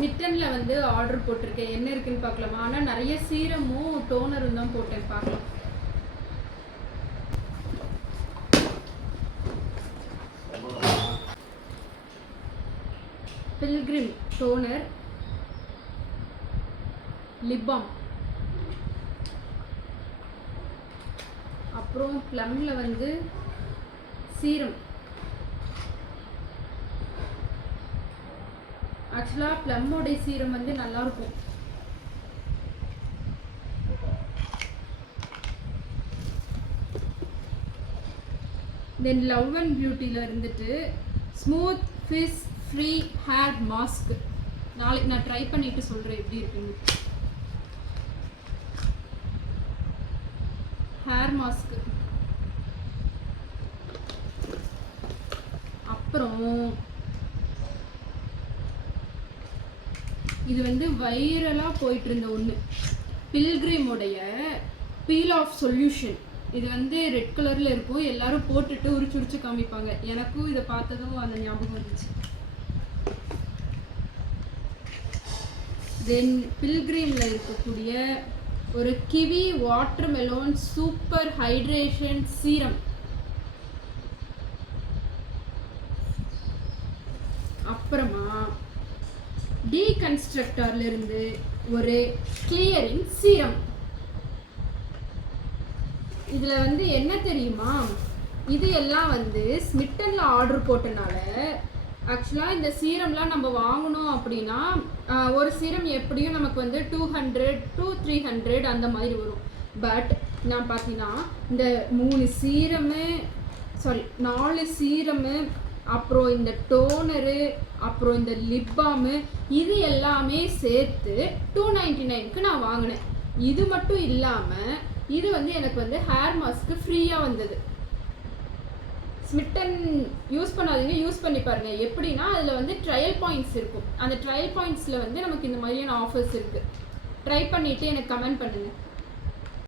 ஸ்மிட்டனில் வந்து ஆர்டர் போட்டிருக்கேன். என்ன இருக்குன்னு பார்க்கலாமா? ஆனால் நிறைய சீரமும் டோனரும் தான் போட்டேன். பார்க்கலாம். பில்கிரிம் டோனர், லிப் பாம், அப்புறம் ப்ளம்ல வந்து சீரம். ஆக்சுவலாக ப்ளம்மோடைய சீரம் வந்து நல்லாயிருக்கும். தென் லவ் அண்ட் பியூட்டியில் இருந்துட்டு ஸ்மூத் ஃபிஸ் ஃப்ரீ ஹேர் மாஸ்க். நாளைக்கு நான் ட்ரை பண்ணிட்டு சொல்கிறேன் எப்படி இருக்குன்னு. Hair mask. அப்புறம் இது வந்து வைரலாக போயிட்டு இருந்த ஒன்று, பில்கிரிமோடைய பீல் ஆஃப் சொல்யூஷன். இது வந்து ரெட் கலரில் இருக்கும். எல்லாரும் போட்டுட்டு உரிச்சு காமிப்பாங்க. எனக்கும் இதை பார்த்ததும் அந்த ஞாபகம் வந்துச்சு. தென் பில்கிரிமில் இருக்கக்கூடிய ஒரு kiwi water melon super hydration serum. அப்புறமா டீகன்ஸ்ட்ரக்டர்ல இருந்து ஒரு கிளியரிங் சீரம். இதுல வந்து என்ன தெரியுமா, இது எல்லாம் வந்து ஸ்மிட்டன்ல ஆர்டர் போட்டனால ஆக்சுவலாக இந்த சீரம்லாம் நம்ம வாங்கணும் அப்படின்னா ஒரு சீரம் எப்படியும் நமக்கு வந்து 200 to 300 அந்த மாதிரி வரும். பட் நான் பார்த்தீங்கன்னா இந்த 4 சீரமு, அப்புறம் இந்த டோனரு, அப்புறம் இந்த லிப் பாமு, இது எல்லாமே சேர்த்து 299க்கு நான் வாங்கினேன். இது மட்டும் இல்லாமல் இது வந்து எனக்கு வந்து ஹேர் மாஸ்க்கு ஃப்ரீயாக வந்தது. ஸ்மிட்டன் யூஸ் பண்ணாதீங்க, யூஸ் பண்ணி பாருங்கள். எப்படின்னா அதில் வந்து ட்ரையல் பாயிண்ட்ஸ் இருக்கும். அந்த ட்ரையல் பாயிண்ட்ஸில் வந்து நமக்கு இந்த மாதிரியான ஆஃபர்ஸ் இருக்குது. ட்ரை பண்ணிவிட்டு எனக்கு கமெண்ட் பண்ணுங்கள்.